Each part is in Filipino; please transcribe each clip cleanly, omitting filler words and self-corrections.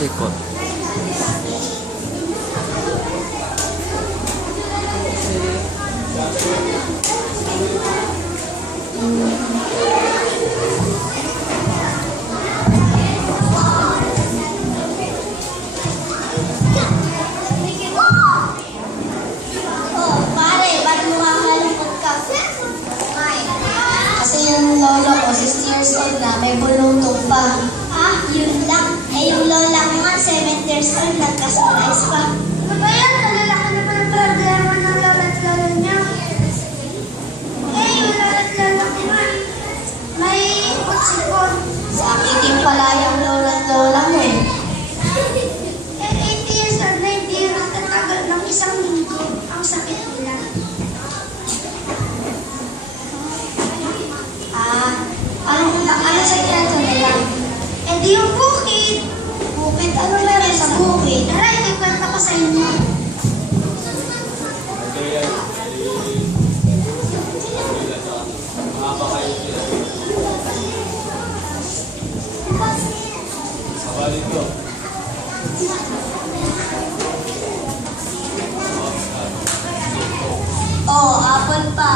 likod. Kasi yung lolo ko, 60 years old na, may bulutong pa. Ah, yun lang. Eh, yung lola ko nga, 7 years old, nagkasurais pa. Ano ba yan? Nalalaki naman ang problema ng lola at lolo niya. Eh, yung lola at lolo ko nga, may kutsipon. Sakitin pala yung lola at lola mo eh. Eh, 80 years old na hindi yun natatagal ng isang linggo. Ang sakit nila. Ano sa kinato nila? Eh, di yung bukid. Bukid, ano meron sa bukid? Tara, ikikwenta ko sa inyo. Oh, apple pa.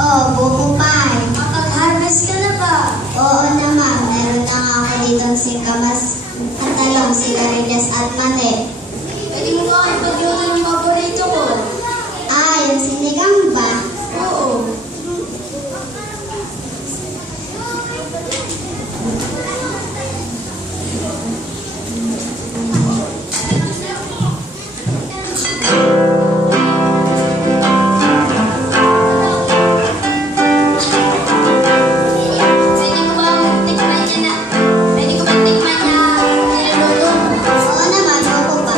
Oh, buko pa. Makapag-harvest ka na ba? Oo naman, meron na nga ako ditong singkamas, at talong, sigarilyas at mate. Pwede mo ba ipagluto ng paborito ko? Ah, yung sinigang ba? Oo. Pwede ko ba tikman niya na? Pwede ko ba tikman niya niluluto mo? Oo naman, buko pa.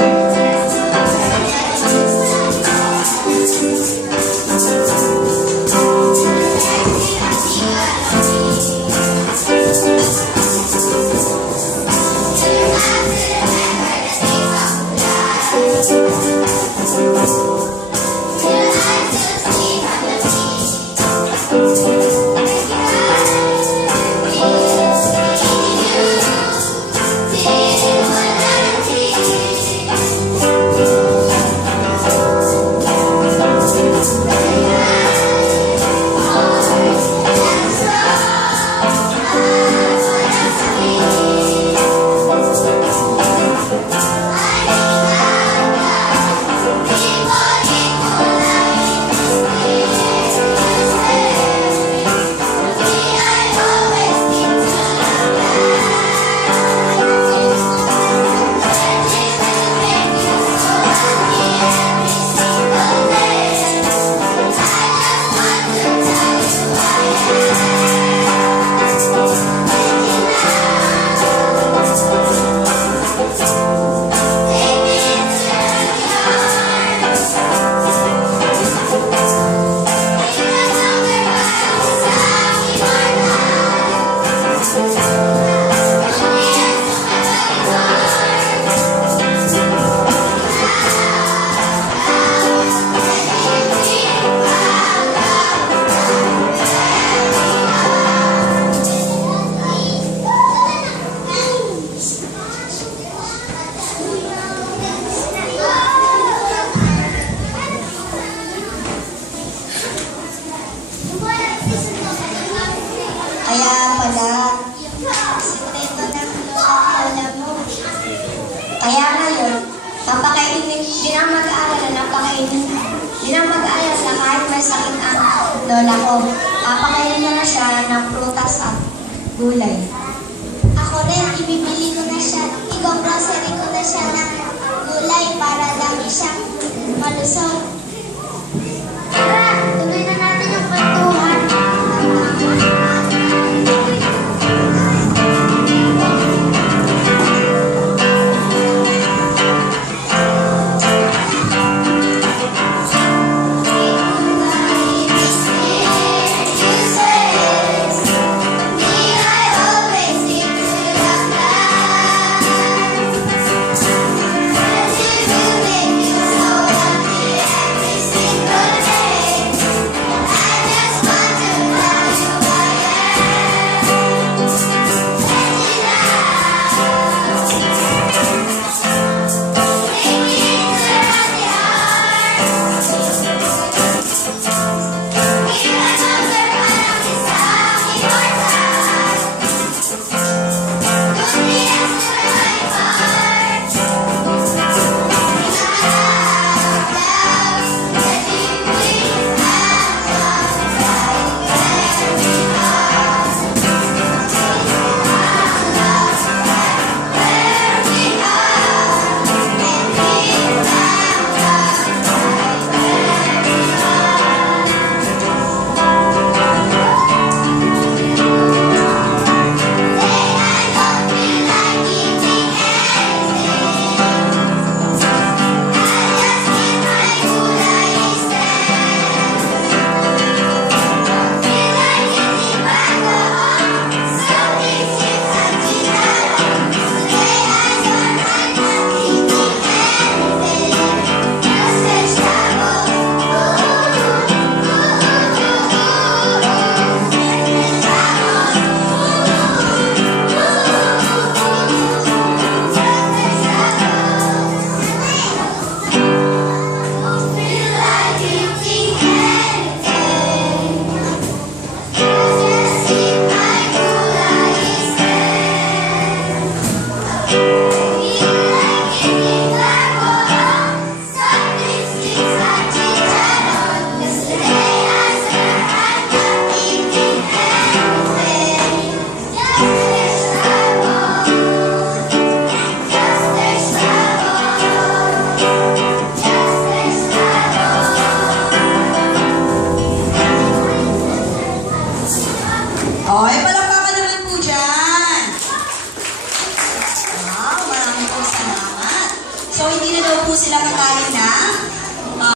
Kaya pala, sikreto ng lola mo. Kaya ngayon, papakainin, di na mag-aalala na pakainin. Di na mag-aalala na kahit may sakit ang lola ko. Papakainin mo na siya ng prutas at gulay. Ako rin, ibibili ko na siya, i-grocery ko na siya ng gulay para lagi siyang malusog. Tara, tuloy na natin yung kwentuhan. Okay, palakpakan naman po dyan. Wow, maraming po salamat. So, hindi na daw po sila kakain na